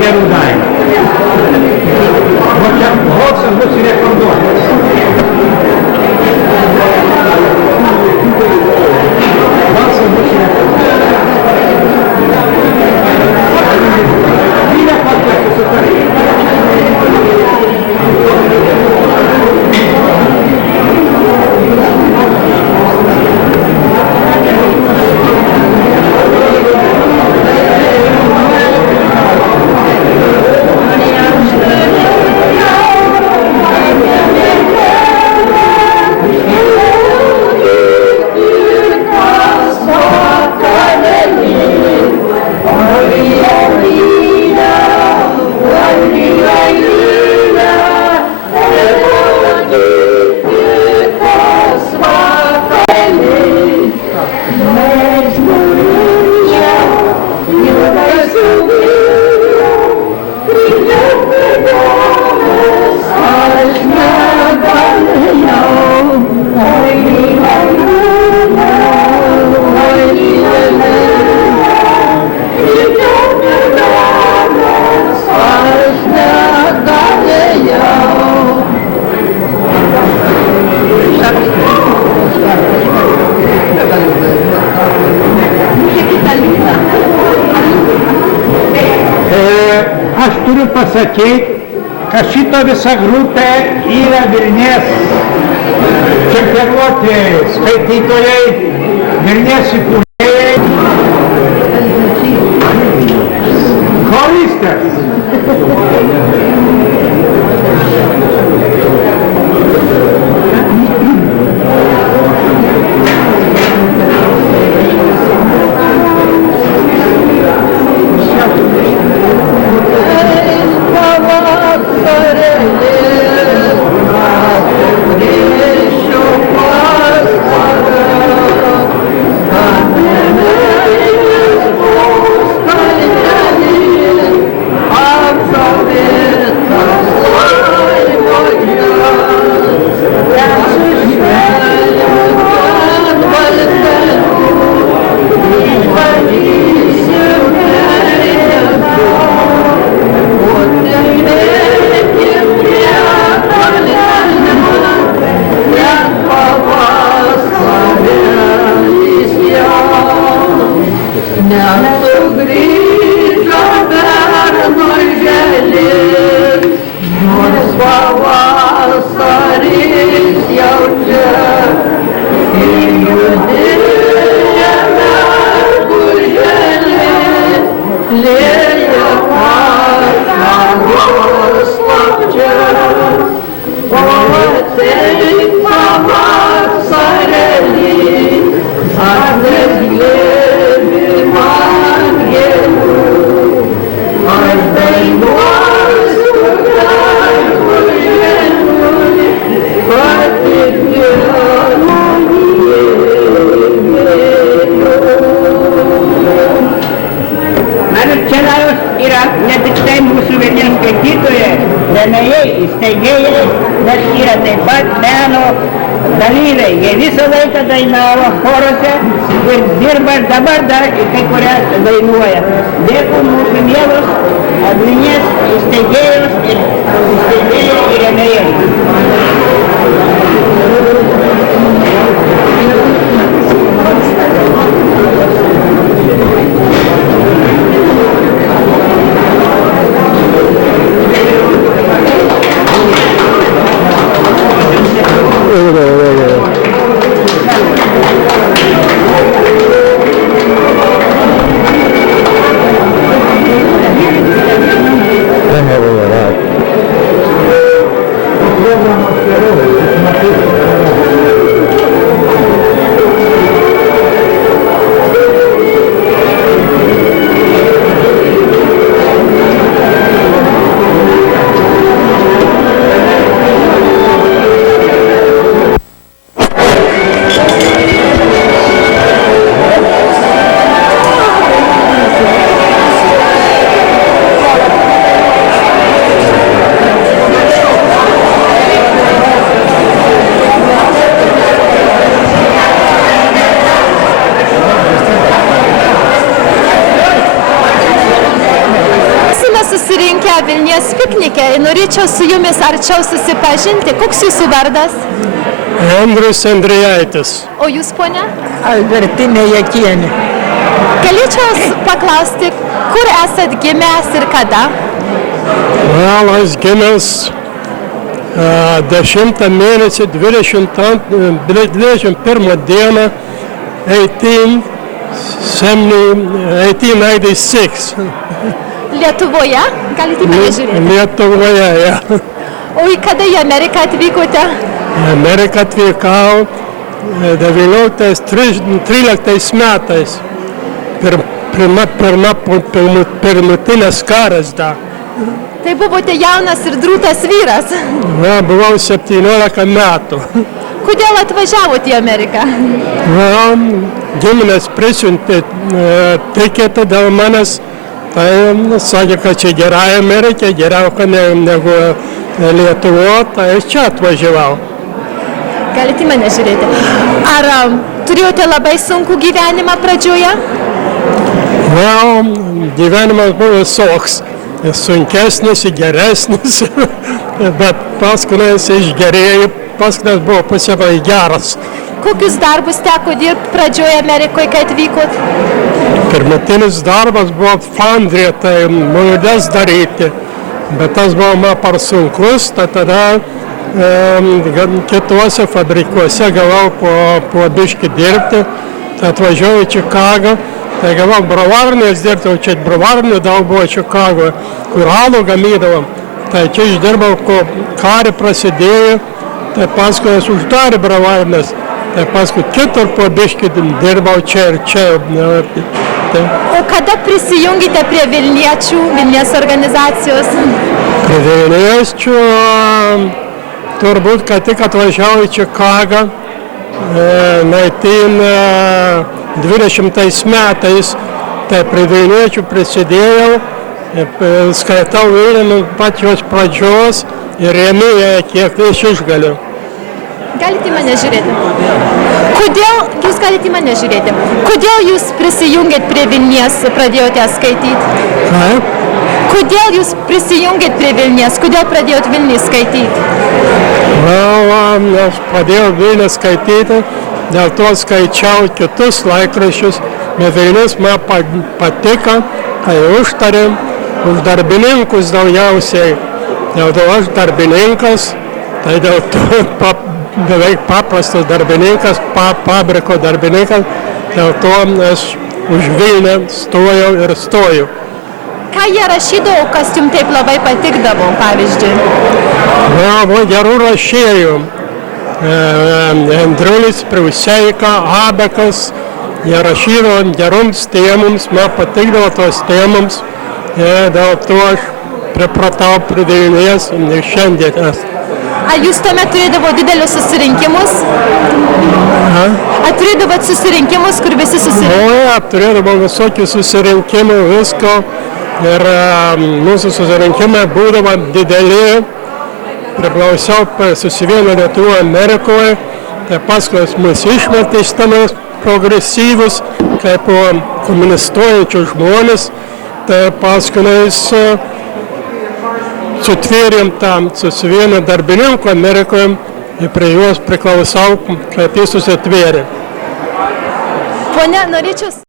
не рудає. Хоча голосом мусить не кордон. Голосом мусить не кордон. Біля патріоту супер. Aš turiu pasakyti, kad šito visa grupė yra Vilnies čempionuoti skaitytojai, Vilnies įkūrėjai, choristas. Ne tik tai mūsų Vilniaus skaitytojai, rėmėjai, įsteigėjai, bet yra taip pat meno dalyviai. Jie visą laiką dainavo choruose ir dirba ir dabar dar kai kurias dainuoja. Dėkui mūsų mielus Vilnies įsteigėjus ir rėmėjai. Gracias. susirinkę Vilnies piknike. Norėčiau su jumis arčiau susipažinti. Koks jūsų vardas? Andrius Andrijaitis. O jūs, ponia? Albertinė Jakienė. Galėčiau paklausti, kur esat gimęs ir kada? Aš gimęs 10 mėnesį 21 dieną 1896. Lietuvoje? Galite į mane žiūrėti. Lietuvoje, ja. O į kada į Ameriką atvykote? Į Ameriką atvykau 13 metais. Pirmutinis karas dar. Tai buvote jaunas ir drūtas vyras. Buvau 17 metų. Kodėl atvažiavote į Ameriką? Giminės prisiuntė tiketą dėl manęs. Tai sakė, kad čia gerai Amerika, geriau negu Lietuva, tai aš čia atvažiavau. Galite į mane žiūrėti. Ar turėjote labai sunkų gyvenimą pradžioje? Gyvenimas buvo soks. Sunkesnis ir geresnis, bet paskui jis išgerėjo, paskui buvo pasievai geras. Kokius darbus teko dirbti pradžioje Amerikoje, kai atvykot? Pirmutinis darbas buvo fandrė, tai muidas daryti, bet tas buvo man per sunkus, tai tada kituose fabrikuose gavau po biškį dirbti, tai atvažiavau į Čikagą. Tai gavau bravarinės dirbti, čia bravarinė daug buvo Čikagoje, kur alų gamydavom. Tai čia išdirbau, ko karį prasidėjo, tai paskui aš uždarė bravarinės. Tai paskui kitur po biškį dirbau čia ir čia. O kada prisijungite prie Vilnies organizacijos? Prie Vilniečių turbūt, kad tik atvažiavau į Čikagą 20 metais, tai prie Vilniečių prisidėjau, skaitau Vilnių pačios pradžios ir rėmėję, kiek iš išgaliu. Galite į mane žiūrėti. Kodėl jūs galite į mane žiūrėti? Kodėl jūs prisijungėt prie Vilnies, pradėjote skaityti? Kodėl jūs prisijungėt prie Vilnies? Kodėl pradėjot Vilnių skaityti? Aš pradėjau Vilnių skaityti. Dėl to skaičiau kitus laikraščius, bet Vilnius man patiko, kai užtarėm už darbininkus daugiausiai. Dėl to aš darbininkas, tai dėl to beveik paprastas darbininkas, fabriko darbininkas, dėl to aš už Vilnių stojau ir stoju. Ką jie rašydavo, kas jums taip labai patikdavo, pavyzdžiui? Buvo gerų rašėjų. Andriulis, Priuseika, Abekas, jie rašydavo geroms temoms, man patikdavo tos temoms, dėl to aš pripratau prie Vilnies ir šiandien esu. Ar jūs tuomet turėdavo didelius susirinkimus? Ar turėdavot susirinkimus, kur visi susirinkimai? Turėdavo visokių susirinkimų, visko ir mūsų susirinkimai būdavo dideli. Priklausiau susivienio Lietuvų Amerikoje, tai paskui mus išmetė iš tenais progresyvus, kaip komunistuojančių žmonės, tai paskui sutvėrėm tam susivienio darbininkų Amerikoje ir prie juos priklausau, kaip jis susitvėrė. Pone, norėčiau